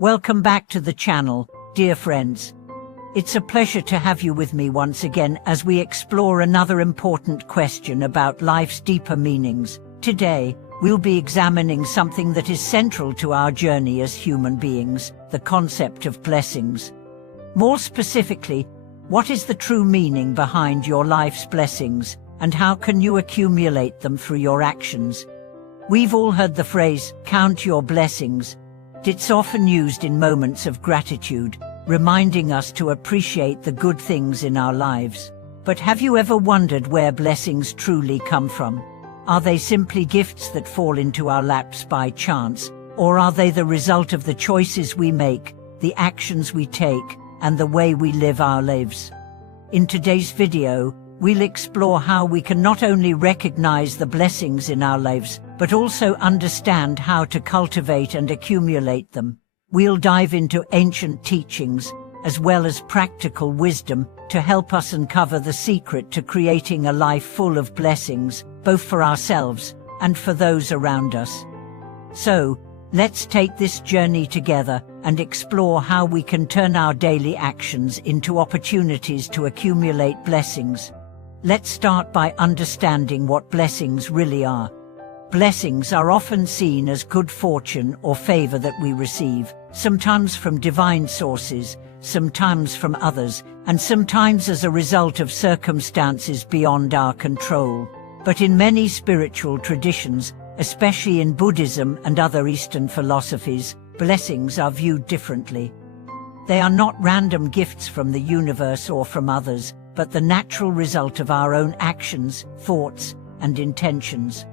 Welcome back to the channel, dear friends. It's a pleasure to have you with me once again as we explore another important question about life's deeper meanings. Today, we'll be examining something that is central to our journey as human beings, the concept of blessings. More specifically, what is the true meaning behind your life's blessings, and how can you accumulate them through your actions? We've all heard the phrase, "count your blessings." It's often used in moments of gratitude, reminding us to appreciate the good things in our lives. But have you ever wondered where blessings truly come from? Are they simply gifts that fall into our laps by chance, or are they the result of the choices we make, the actions we take, and the way we live our lives? In today's video, we'll explore how we can not only recognize the blessings in our lives, but also understand how to cultivate and accumulate them. We'll dive into ancient teachings, as well as practical wisdom, to help us uncover the secret to creating a life full of blessings, both for ourselves and for those around us. So, let's take this journey together and explore how we can turn our daily actions into opportunities to accumulate blessings. Let's start by understanding what blessings really are. Blessings are often seen as good fortune or favor that we receive, sometimes from divine sources, sometimes from others, and sometimes as a result of circumstances beyond our control. But in many spiritual traditions, especially in Buddhism and other Eastern philosophies, blessings are viewed differently. They are not random gifts from the universe or from others, but the natural result of our own actions, thoughts, and intentions.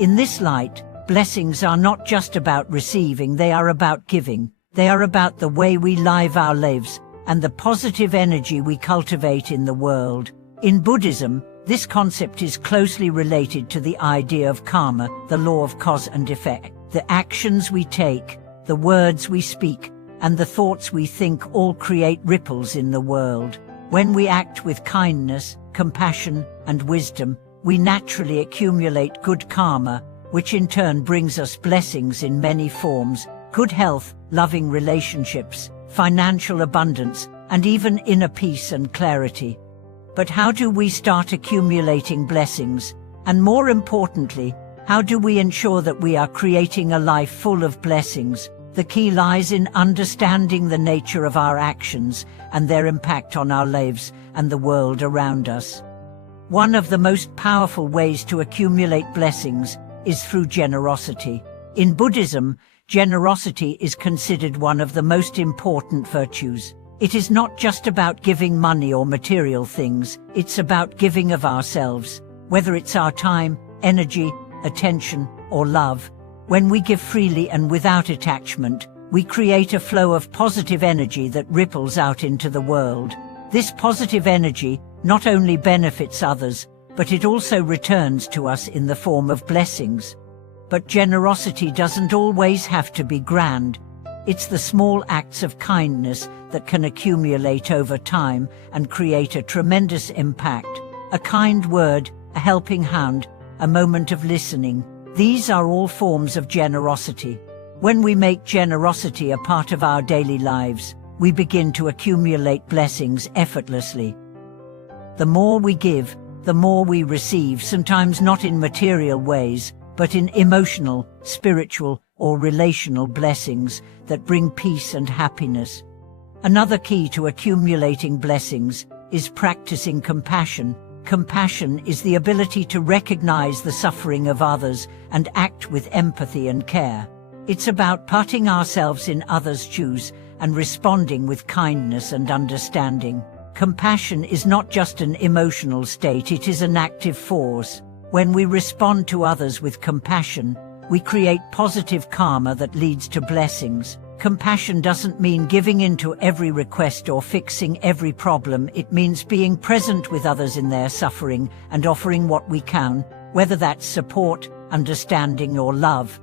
In this light, blessings are not just about receiving, they are about giving. They are about the way we live our lives and the positive energy we cultivate in the world. In Buddhism, this concept is closely related to the idea of karma, the law of cause and effect. The actions we take, the words we speak, and the thoughts we think all create ripples in the world. When we act with kindness, compassion, and wisdom, we naturally accumulate good karma, which in turn brings us blessings in many forms: good health, loving relationships, financial abundance, and even inner peace and clarity. But how do we start accumulating blessings? And more importantly, how do we ensure that we are creating a life full of blessings? The key lies in understanding the nature of our actions and their impact on our lives and the world around us. One of the most powerful ways to accumulate blessings is through generosity. In Buddhism, generosity is considered one of the most important virtues. It is not just about giving money or material things, it's about giving of ourselves, whether it's our time, energy, attention, or love. When we give freely and without attachment, we create a flow of positive energy that ripples out into the world. This positive energy not only benefits others, but it also returns to us in the form of blessings. But generosity doesn't always have to be grand. It's the small acts of kindness that can accumulate over time and create a tremendous impact. A kind word, a helping hand, a moment of listening. These are all forms of generosity. When we make generosity a part of our daily lives, we begin to accumulate blessings effortlessly. The more we give, the more we receive, sometimes not in material ways, but in emotional, spiritual, or relational blessings that bring peace and happiness. Another key to accumulating blessings is practicing compassion. Compassion is the ability to recognize the suffering of others and act with empathy and care. It's about putting ourselves in others' shoes and responding with kindness and understanding. Compassion is not just an emotional state, it is an active force. When we respond to others with compassion, we create positive karma that leads to blessings. Compassion doesn't mean giving in to every request or fixing every problem. It means being present with others in their suffering and offering what we can, whether that's support, understanding, or love.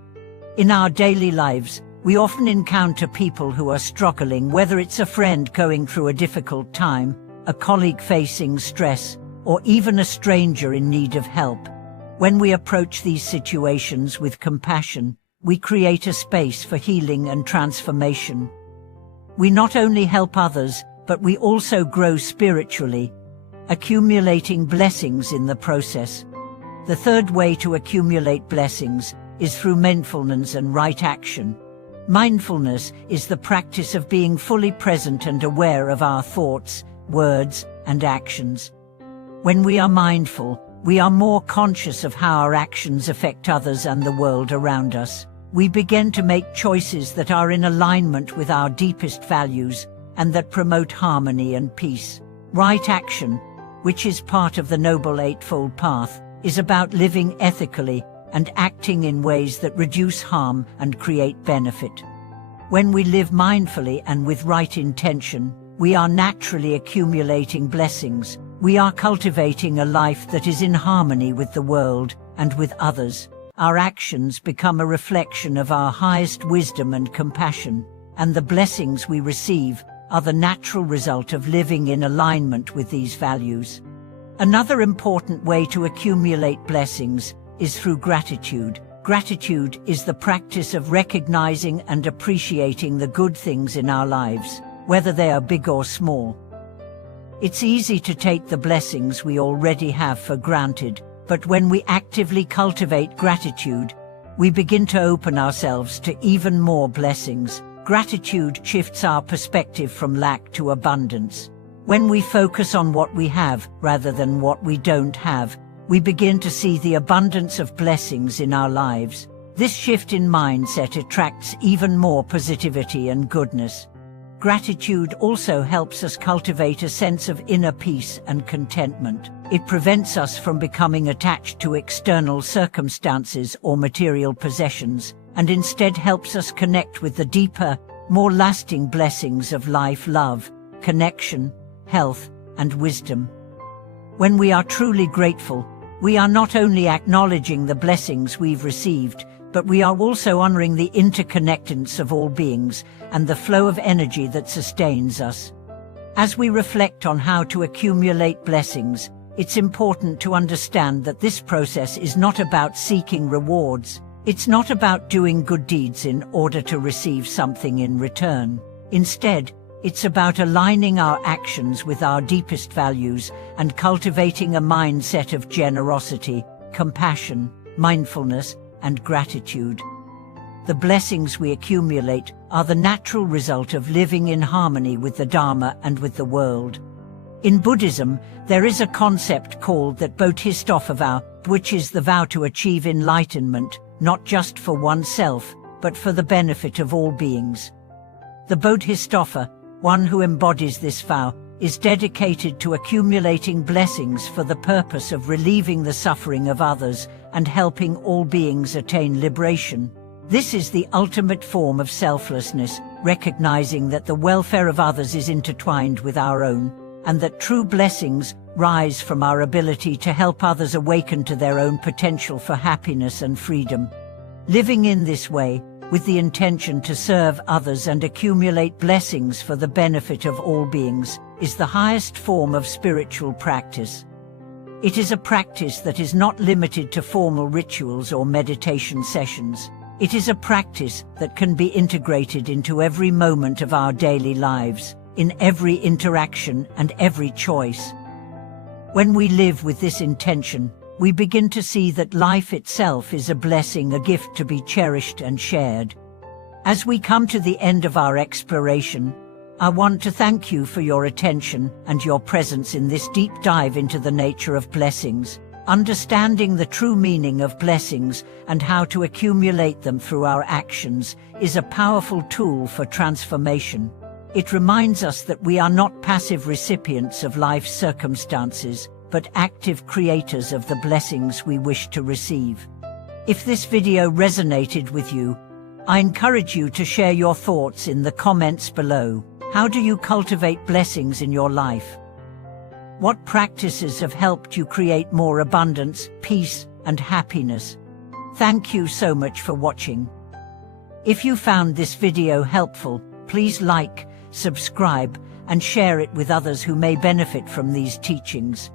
In our daily lives, we often encounter people who are struggling, whether it's a friend going through a difficult time, a colleague facing stress, or even a stranger in need of help. When we approach these situations with compassion, we create a space for healing and transformation. We not only help others, but we also grow spiritually, accumulating blessings in the process. The third way to accumulate blessings is through mindfulness and right action. Mindfulness is the practice of being fully present and aware of our thoughts, words, and actions. When we are mindful, we are more conscious of how our actions affect others and the world around us. We begin to make choices that are in alignment with our deepest values and that promote harmony and peace. Right action, which is part of the Noble Eightfold Path, is about living ethically and acting in ways that reduce harm and create benefit. When we live mindfully and with right intention, we are naturally accumulating blessings. We are cultivating a life that is in harmony with the world and with others. Our actions become a reflection of our highest wisdom and compassion, and the blessings we receive are the natural result of living in alignment with these values. Another important way to accumulate blessings is through gratitude. Gratitude is the practice of recognizing and appreciating the good things in our lives, whether they are big or small. It's easy to take the blessings we already have for granted, but when we actively cultivate gratitude, we begin to open ourselves to even more blessings. Gratitude shifts our perspective from lack to abundance. When we focus on what we have rather than what we don't have, we begin to see the abundance of blessings in our lives. This shift in mindset attracts even more positivity and goodness. Gratitude also helps us cultivate a sense of inner peace and contentment. It prevents us from becoming attached to external circumstances or material possessions, and instead helps us connect with the deeper, more lasting blessings of life, love, connection, health, and wisdom. When we are truly grateful, we are not only acknowledging the blessings we've received, but we are also honoring the interconnectedness of all beings and the flow of energy that sustains us. As we reflect on how to accumulate blessings, it's important to understand that this process is not about seeking rewards. It's not about doing good deeds in order to receive something in return. Instead, it's about aligning our actions with our deepest values and cultivating a mindset of generosity, compassion, mindfulness, and gratitude. The blessings we accumulate are the natural result of living in harmony with the Dharma and with the world. In Buddhism, there is a concept called the Bodhisattva vow, which is the vow to achieve enlightenment, not just for oneself, but for the benefit of all beings. The Bodhisattva, one who embodies this vow, is dedicated to accumulating blessings for the purpose of relieving the suffering of others and helping all beings attain liberation. This is the ultimate form of selflessness, recognizing that the welfare of others is intertwined with our own, and that true blessings rise from our ability to help others awaken to their own potential for happiness and freedom. Living in this way, with the intention to serve others and accumulate blessings for the benefit of all beings, is the highest form of spiritual practice. It is a practice that is not limited to formal rituals or meditation sessions. It is a practice that can be integrated into every moment of our daily lives, in every interaction and every choice. When we live with this intention, we begin to see that life itself is a blessing, a gift to be cherished and shared. As we come to the end of our exploration, I want to thank you for your attention and your presence in this deep dive into the nature of blessings. Understanding the true meaning of blessings and how to accumulate them through our actions is a powerful tool for transformation. It reminds us that we are not passive recipients of life's circumstances, but active creators of the blessings we wish to receive. If this video resonated with you, I encourage you to share your thoughts in the comments below. How do you cultivate blessings in your life? What practices have helped you create more abundance, peace, and happiness? Thank you so much for watching. If you found this video helpful, please like, subscribe, and share it with others who may benefit from these teachings.